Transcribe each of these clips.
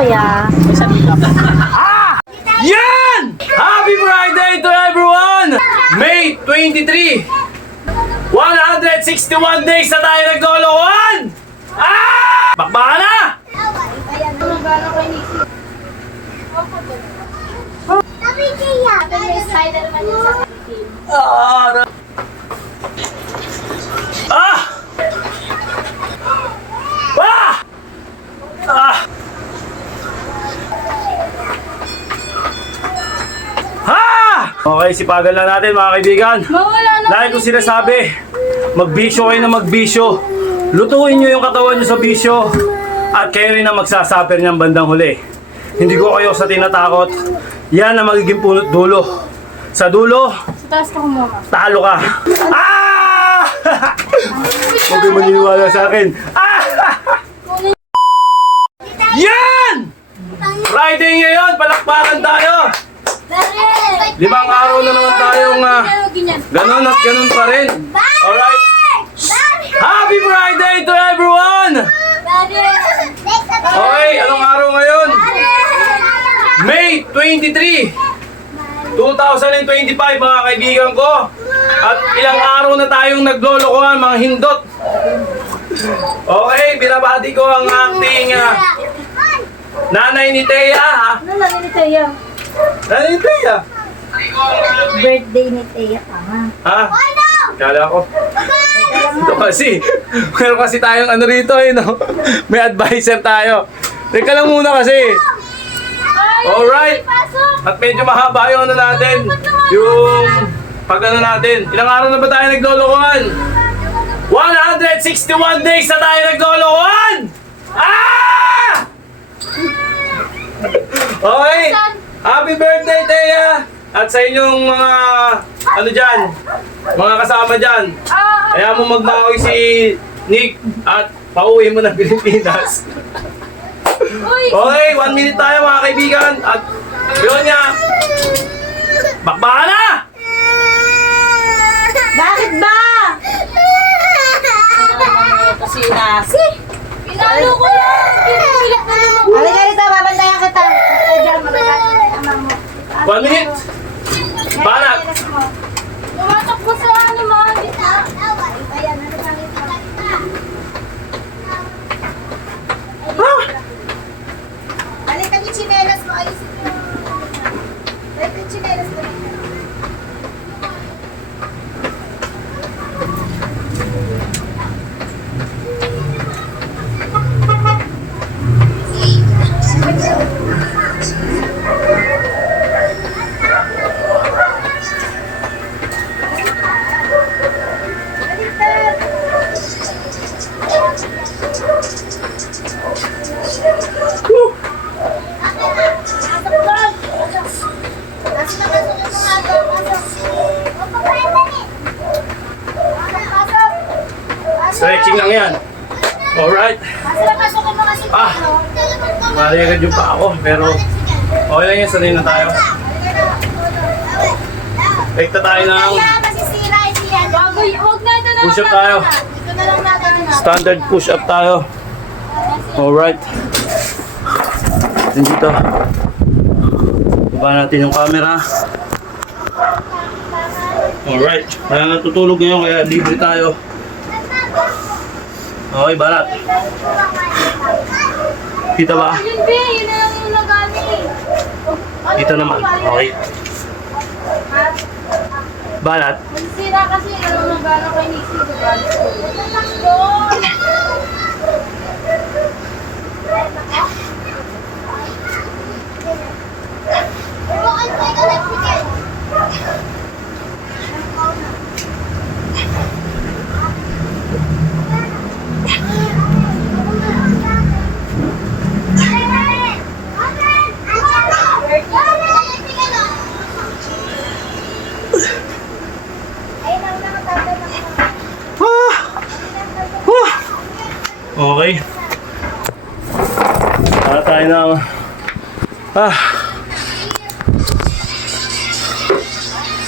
kuya. Yan! Happy Friday to everyone! May 23! 161 days na tayo naglolokohan! Bakbaka na! Sabi niya. May Spider-Man yung sa film. Ah! Ah! Okay, sipagan lang natin mga kaibigan. Mawala na. Lagi ko sinasabi, magbisyo kayo na magbisyo. Lutuin nyo yung katawan nyo sa bisyo. At kayo rin ang magsasuffer niyang bandang huli. Hindi ko kayo sa tinatakot. Yan ang magiging punot dulo. Sa dulo, Sa taas ka muna. talo ka. Huwag kayo maniniwala sa akin. Yan! Friday ngayon, palakpakan tayo. 5 araw na naman tayong ganon at ganon pa rin. Alright. Happy Friday to everyone! Okay, anong araw ngayon? May 23, 2025 mga kaibigan ko. At ilang araw na tayong naglolokohan mga hindot. Okay, binabati ko ang ating nanay ni Thea. Ano lang ni Teya? Nanay ni Thea? Birthday ni Teya pa nga. Ha? Kala ko. Ito kasi. Meron kasi tayong ano rito eh, no? May advisor tayo. Teka lang muna kasi. Alright. At medyo mahaba yung ano natin. Yung pag ano natin. Ilang araw na ba tayo naglolokohan? 161 days na tayo naglolokohan! Okay. Happy birthday, Thea! At sa inyong mga, ano dyan, mga kasama dyan, kaya mo magmawi si Nick at pauwi mo ng Pilipinas. Okay, 1 minute tayo mga kaibigan. At yun nga, bakbaka na! Bakit ba? Kasi nasi. Pinalo ko yan. Pinipilit na naman. Halika rito, babantayan kita. Ito dyan, matatapos ang mama mo. 1 minute! Banat! Tumatakbo sa ano mga kita. Ayan, ano sa kita? Balikan yung chinelas mo. Ayusin mo. Balikan yung chinelas mo. Stretching lang yan. Alright. Marigad yung pa ako, pero okay lang yan, sanay na tayo. Take na tayo ng push up tayo. Standard push up tayo. Alright. Dito. Baba natin yung camera. Alright. Kaya natutulog ngayon, kaya libre tayo. Okay, barat. Kita ba? Yun, B. Yun na lang yung nagamit. Kita naman. Okay. Balat. Magsira kasi yung nagano kay Nixie. Okay. Para tayo ng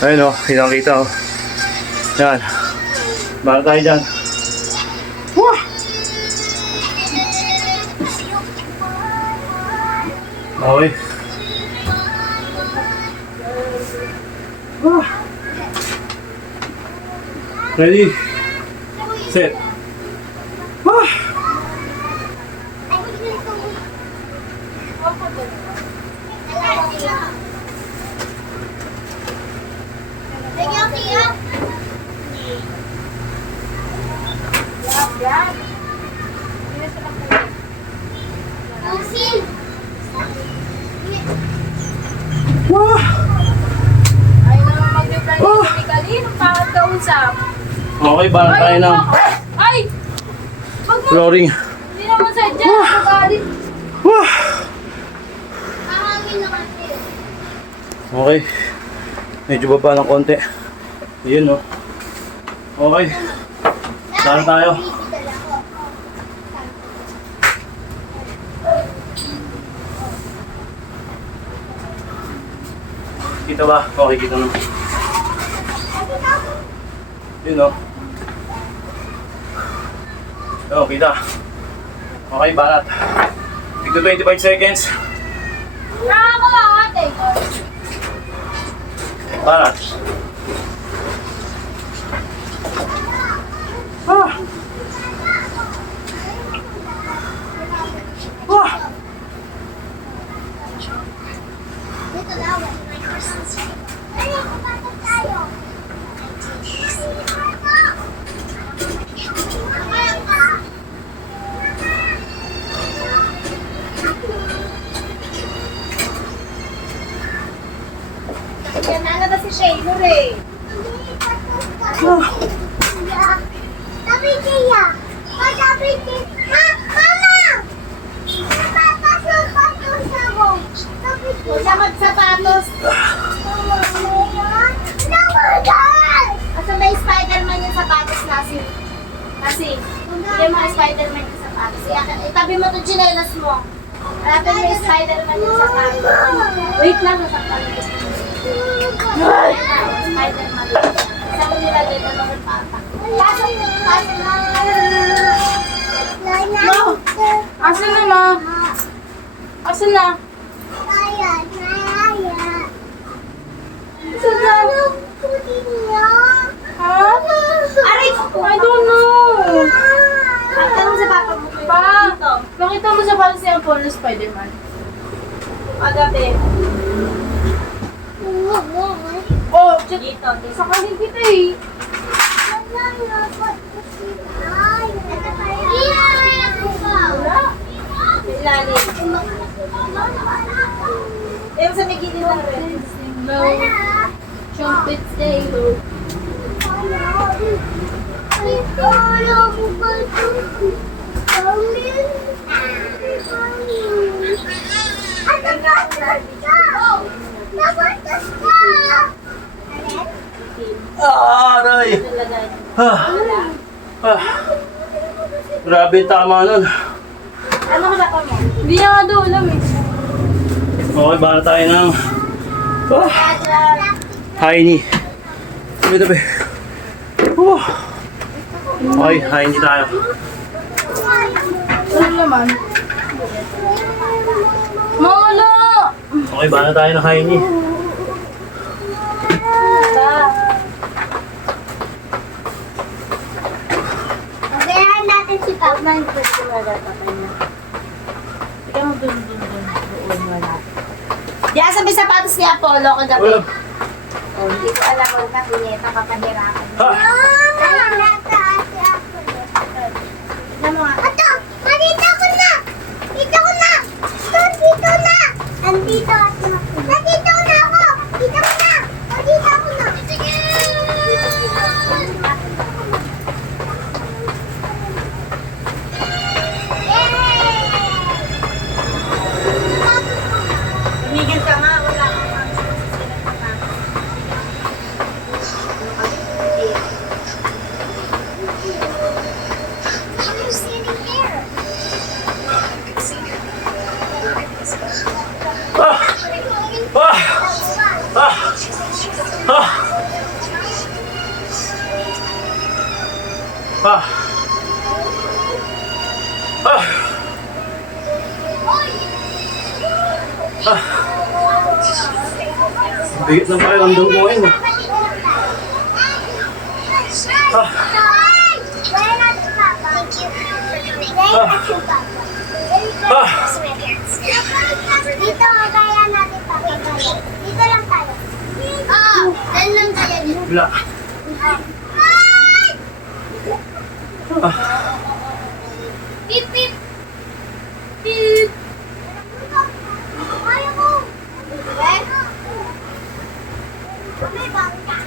ayun o, kitang-kita o. Yan. Para tayo dyan. Okay. Ready? Set. Ay, naman mag-reply ni Kalin. Bakit kausap? Okay, bala tayo ng Ay! Wag mo! flooring. Hindi naman sadya. Kalin. Okay. Medyo baba ng konti. Ayun, no. Okay. Saan tayo? Kita ba? Okay, kita naman. Yun, no. Oh, kita. Okay, banat. Tigto 25 seconds. Nakakawa ate. Banat. Yan na ba si Shaylor eh? Sabi niya, sabi niya, ha, mama! Papaso-pasos ako. Sabi niya, Samad sapatos. nawagal! Asa may Spider-Man yung sapatos kasi. Hindi mo Spider-Man yung sapatos. Itabi mo itong chinelas mo. Hanapin mo yung Spider-Man yung sapatos. Wait lang, sapatos. Spider-Man. Isa mo nilagay na lang yung pata. Pasok mo, pasok mo. No! Asan na, ma? Asan na? Kaya, kaya. Asan na? Kunin niya. Ha? Aray ko! I don't know. Tanong sa papa mo. Pa, Dito. nakita mo sa palas niya ang phone ng Spider-Man? Agabi. Oh, check. Dito. Dito. Sakalin kita eh. Wala. Ilalim. Yung sa may gilid ng red. Low. Trumpet stay low. Aray! Nalagay. Grabe yung tama nun. Ano ka dapat mo? Hindi niya nga daw alam eh. Okay, bala tayo ng Heini. Tabi. Okay, Heini tayo. Ano naman? Mawala! Okay, bala tayo ng Heini. Pagayahan natin si Papa. Nine first ko wala pa kanya. Ikaw mo dun. Doon wala. Diyan sa may sapatos ni Apollo kagabi. Wala. Oh, hindi ko alam kung kapineta papahirapan. Ha! Tignan mo nga. Ato! Nandito ko na! Dito ko na! Dito na! Andito ako. Nandito na ako! Dito ko na! Nandito ako na! Sige! Tumigil ka nga, wala kang You're standing there. Bigat ng pakiramdam ko ngayon. ah. Ah. Ah. Dito, kaya natin papagaya. Dito lang tayo. Oo, dan lang tayo dito. Wala. Ah. Pip, pip. Pip. Ayaw ko. May bangka.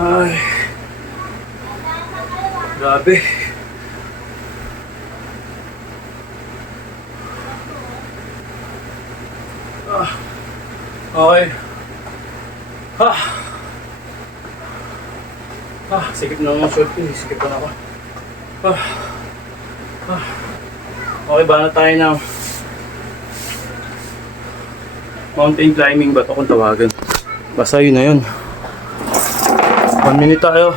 Ay. Grabe. Ah. Okay. Ah. Ah, sikip na ng short ko. Sikip na ako. Ah. Ah. Okay, ba na tayo ng mountain climbing ba ito kung tawagan? Basta yun na yun. 1 minute tayo.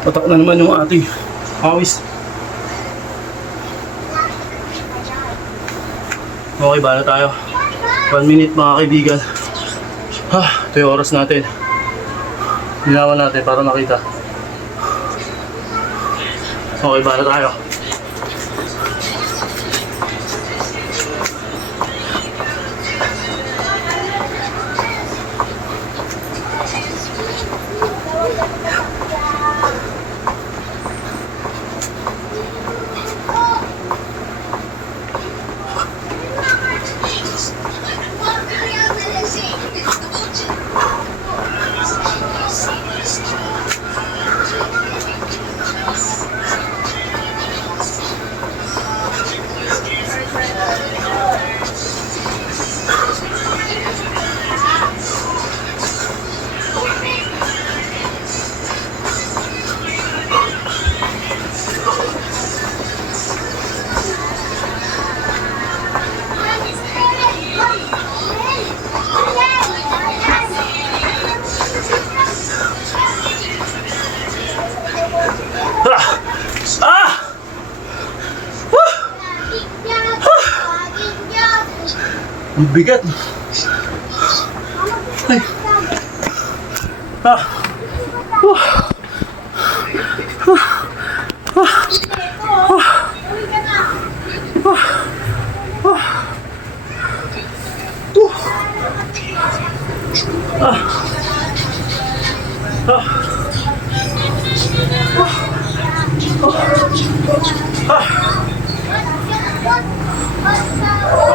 Patak na naman yung ating awis. Okay, ba na tayo? 1 minute mga kaibigan. Ito yung oras natin. Hinawan natin para makita. Okay, ba na tayo? Ang bigat. Ay.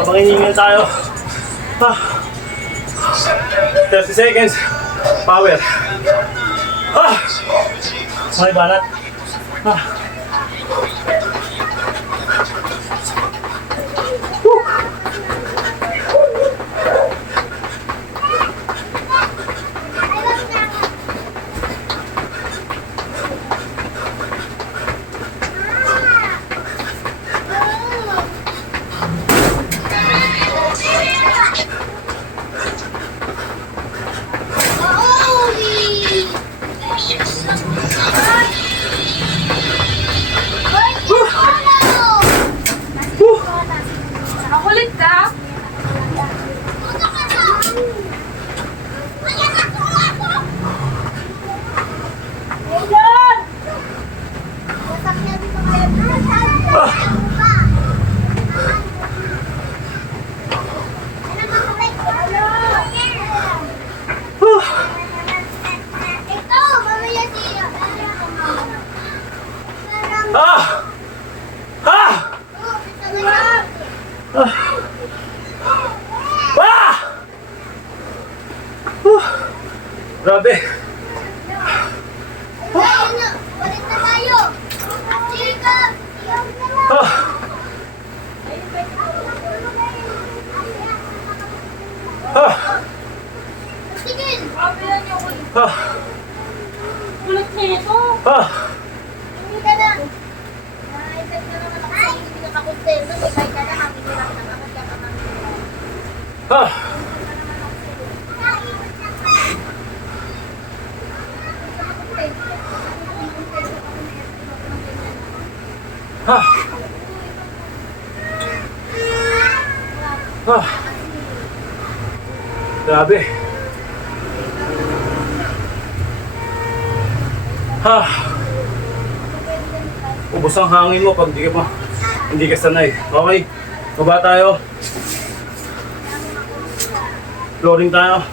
Mabangingingan tayo. 30 seconds. Power. Okay, banat. Makulit ka? Grabe. Balik na tayo. Chika. Sige. Kulit na ito. Hindi ka na. Naisip ka naman ako sa hindi ka makontento. Ibay ka na. Kami nila nakakasya ka namin. Ha. Ha. Grabe. Ha. Ubos ang hangin mo pag hindi ka sanay. Okay. Baba tayo. Flooring tayo.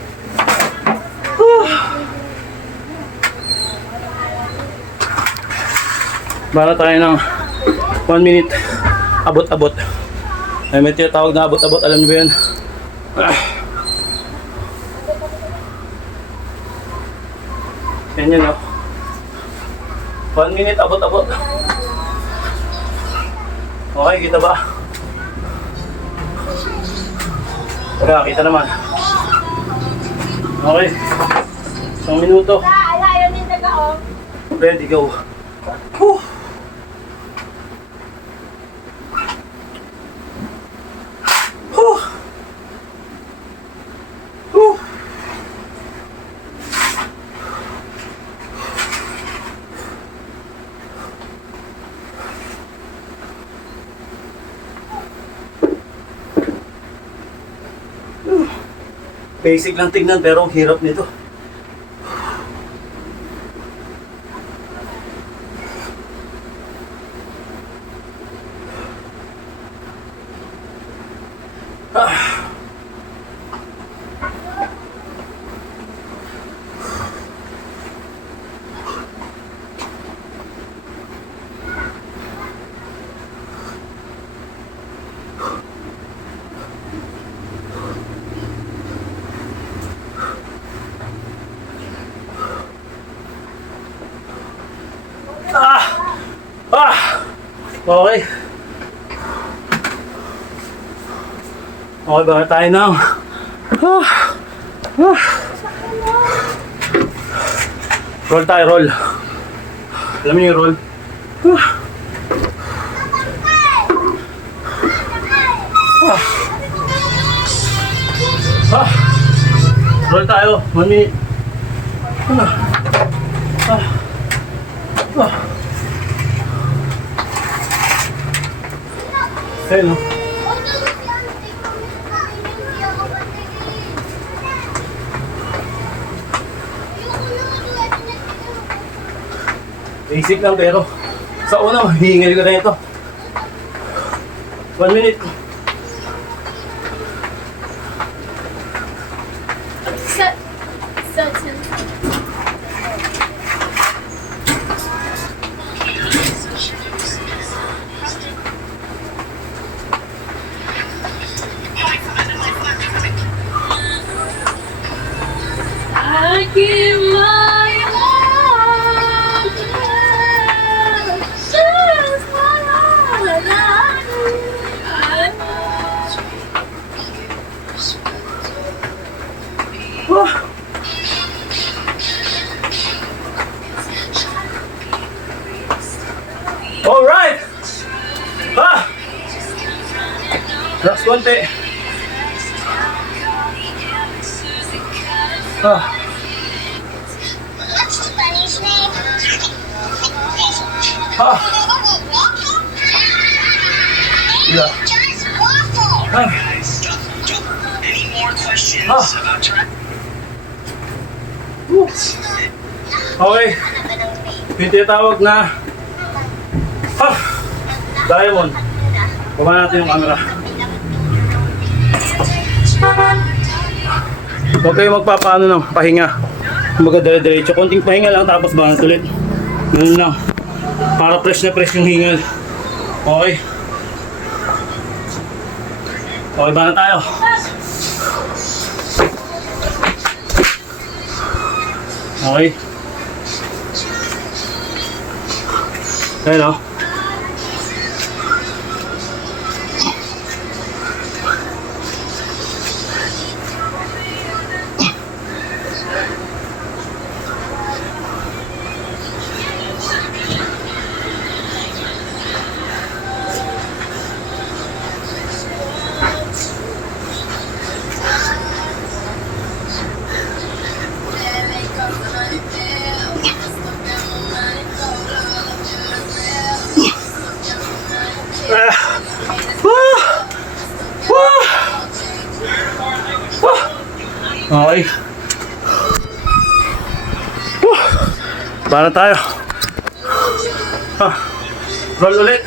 Bara tayo ng 1 minute abot-abot. Ay, may tinatawag na abot-abot. Alam niyo ba yun? Yan yun, oh. 1 minute abot-abot. Okay, kita ba? Kaya, kita naman. Okay. 1 minuto. Ayaw din taga-o. Ready, go. Whew. Whew. Whew. Basic lang tignan pero ang hirap nito. Okay. Okay, baka tayo ng roll tayo, roll. Alam niyo yung roll? Roll tayo, 1 minute. Ayun, no? Basic lang pero sa una, hihingil ko na ito. 1 minute. I give my all, just what Alright! Last konti. What's the bunny's name? Yeah. Just waffle. Any more questions about track? Okay. Yung tinatawag na Diamond. Baba natin yung camera. Huwag kayo magpapaano ng pahinga. Kumbaga dire-diretso. Konting pahinga lang tapos banat ulit. Ganun lang. Para fresh na fresh yung hingal. Okay. Okay, banat tayo. Okay. Ayun, oh. Okay. Para tayo. Roll ulit.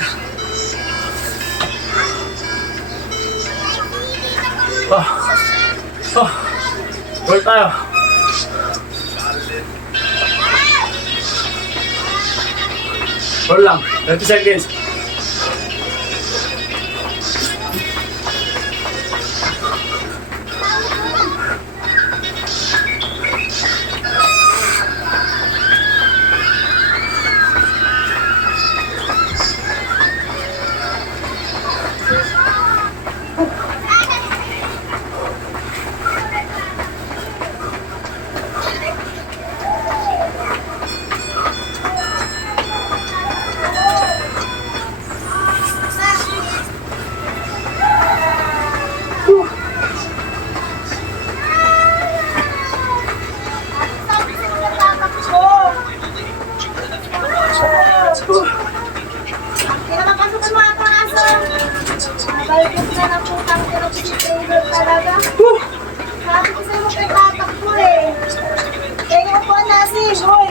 Roll tayo. Roll lang. 30 seconds. Kinamapasukan mo ako aso. Nabalgit na ng putang pero si Taylor talaga. Sabi ko sa'yo kay tatakbo eh. Kaya nga po nasi, boy.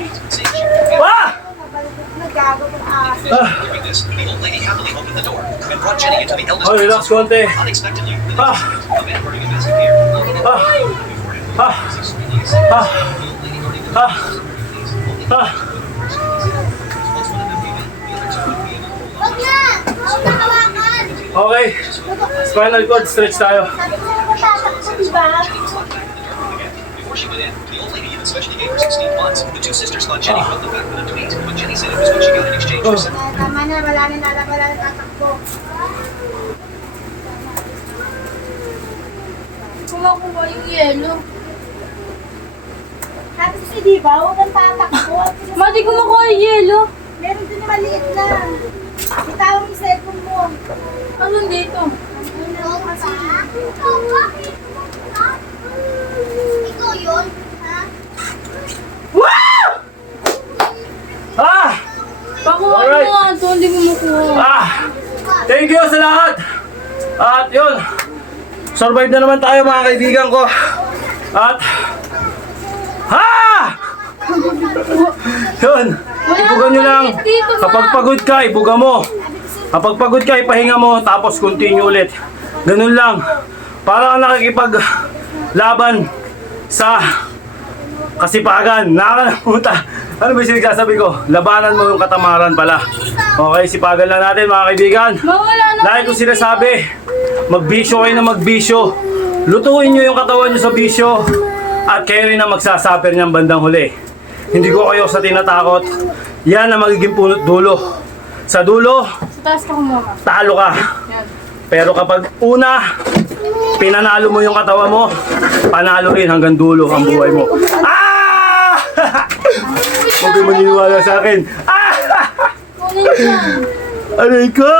Nabalgit na gago ng aso. Hearing this, the old lady happily opened the door and brought Jenny into the eldest Oh, relax konti. Unexpectedly, the man wearing a mask appeared. Before him, was extremely excited. The old lady already knew the police, only the person he said once one of them came in, the other two would be able to hold on. Huwag na! Huwag na hawakan! Okay. Spinal cord stretch tayo. Sabi ko sa'yo tatakbo, diba? Jenny was locked back in the dark room again. Before she went in, the old lady even specially gave her 16 bucks. The two sisters thought Jenny wrote them back with a tweet, but Jenny said it was what she got in exchange for some. Tama na, wala na tatakbo. Kumakuha yung yelo. Sabi ko di ba, huwag kang tatakbo. Mati kumakuha yung yelo. Meron din na maliit lang. Itawag yung cellphone mo. Ano dito? Ikaw yun? Ha? Pakuha Alright. mo nga ito, hindi ko makuha. Thank you sa lahat. At yun. Survive na naman tayo mga kaibigan ko. At yun. Ibuga nyo lang. Kapag pagod ka, ibuga mo. Kapag pagod ka, ipahinga mo. Tapos continue ulit. Ganun lang. Para ka nakikipaglaban sa kasipagan. Nakakalimutan. Ano ba yung sinasabi ko? Labanan mo yung katamaran pala. Okay, sipagan lang natin mga kaibigan. Mawala na. Dahil kung sinasabi, magbisyo kayo na magbisyo. Lutuin nyo yung katawan nyo sa bisyo. At kayo rin ang magsasuffer niyang bandang huli. Hindi ko kayo sa tinatakot. Yan ang magiging punot dulo. Sa dulo, Sa taas ka kumama. talo ka. Yan. Pero kapag una, pinanalo mo yung katawan mo, panalo rin hanggang dulo ang buhay mo. Huwag kayo maniniwala sa akin. Kunin dyan. Aray ko!